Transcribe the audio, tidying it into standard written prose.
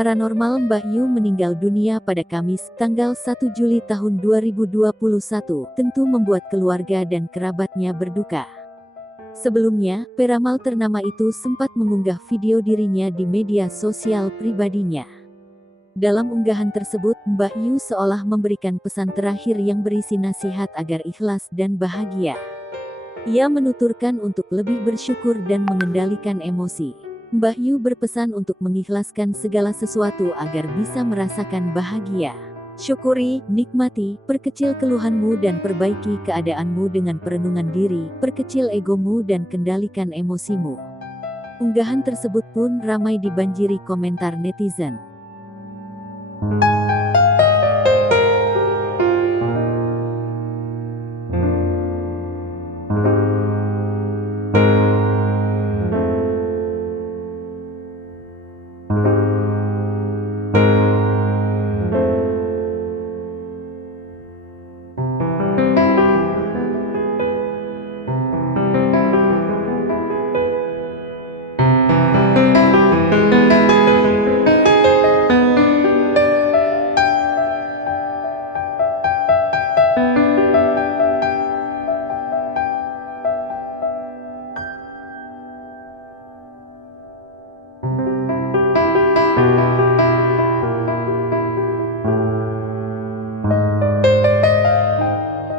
Paranormal Mbah Yu meninggal dunia pada Kamis, tanggal 1 Juli tahun 2021, tentu membuat keluarga dan kerabatnya berduka. Sebelumnya, peramal ternama itu sempat mengunggah video dirinya di media sosial pribadinya. Dalam unggahan tersebut, Mbah Yu seolah memberikan pesan terakhir yang berisi nasihat agar ikhlas dan bahagia. Ia menuturkan untuk lebih bersyukur dan mengendalikan emosi. Mbah Yu berpesan untuk mengikhlaskan segala sesuatu agar bisa merasakan bahagia. Syukuri, nikmati, perkecil keluhanmu dan perbaiki keadaanmu dengan perenungan diri, perkecil egomu dan kendalikan emosimu. Unggahan tersebut pun ramai dibanjiri komentar netizen.